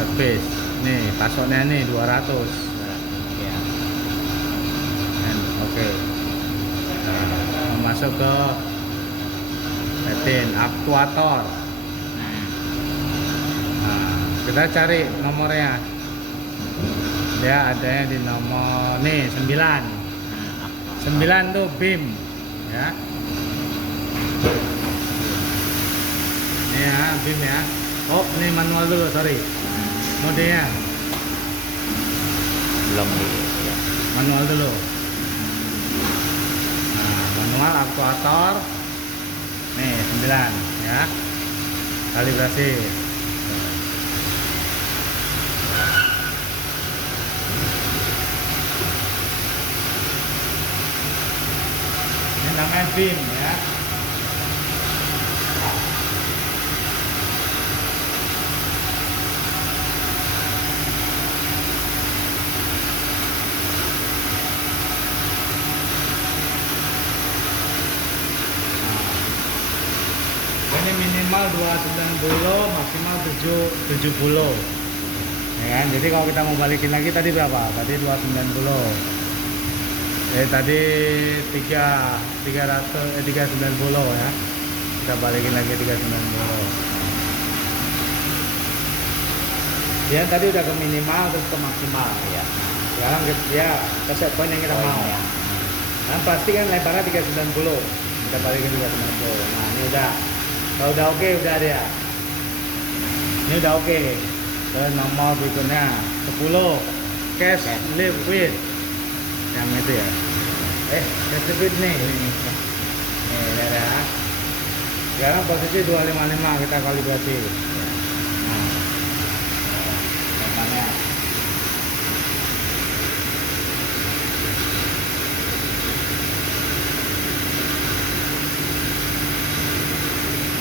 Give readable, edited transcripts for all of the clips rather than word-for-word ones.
Service. Nih pasoknya nih 200. Ya. Oke. Nah, masuk ke mesin aktuator. Nah, kita cari nomornya. Dia adanya di nomor nih 9. 9 tuh BIM ya. Ini ya BIM ya. Oh, ini manual dulu, sorry. Modenya Belum ya. manual dulu. Nah, manual aktuator. Nih 9 ya. Kalibrasi. Ini namanya BIM ya. Ini minimal 290, maksimal 770 ya kan? Jadi kalau kita mau balikin lagi tadi berapa? Tadi 290. Tadi 390 ya. Kita balikin lagi 390. Ya tadi udah ke minimal terus ke maksimal ya. Sekarang ya ke set point yang kita mau ya. Nah, pasti kan lebarnya 390. Kita balikin 390. Nah, ini udah. Kalau udah oke, udah dia. Ini udah oke. Dan nomor berikutnya 10 cash live with yang itu ya. Cash live with nih. Nih ada. Sekarang posisi 255 kita kalibrasi. Nah, namanya.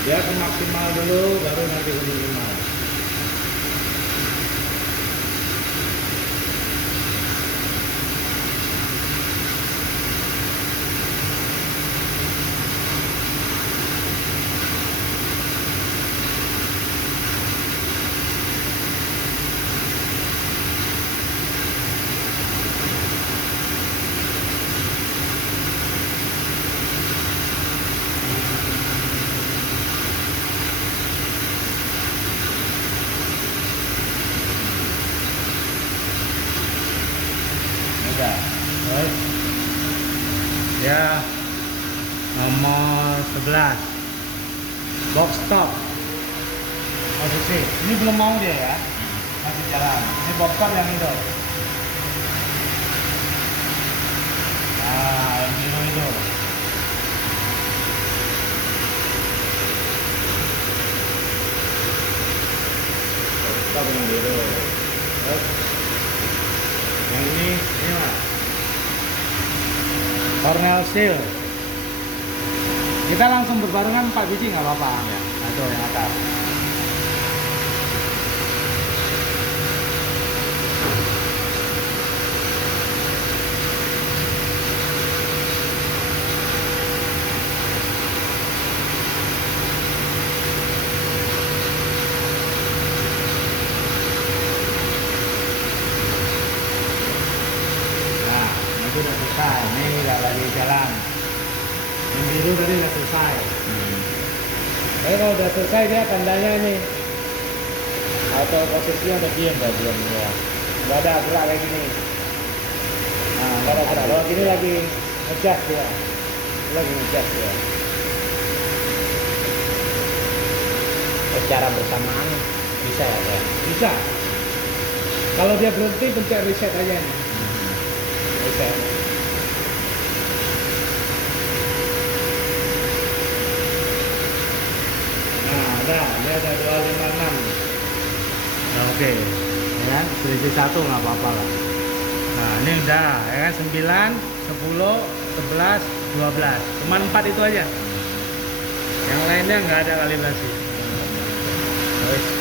Dia ke maksimal dulu, baru nanti ke minimal. Terus ya nomor 11 box stop posisi ini belum mau dia ya, masih jalan. Ini box stop yang itu. Nah, yang biru itu. Box stop yang biru. Terus yang ini mah Cornell Steel. Kita langsung berbarengan 4 biji nggak apa-apa ya. Nah itu yang atas. Itu udah selesai, ini udah lagi jalan. Yang biru tadi udah selesai. Tapi kalau udah selesai dia tandanya ini auto posisinya udah diam ya. Nggak ada gerak kayak gini. Nah, nggak ada gerak. Kalau gini lagi adjust dia, lagi adjust dia. Secara bersamaan bisa ya Pak? Bisa. Kalau dia berhenti pencet reset aja nih. Reset. Nah, udah, dia ada 256. Nah, oke. Ya kan? Selisih 1 nggak apa-apa lah. Nah, ini udah, ya kan? 9, 10, 11, 12. Cuman 4 itu aja. Yang lainnya nggak ada kalibrasi. Terus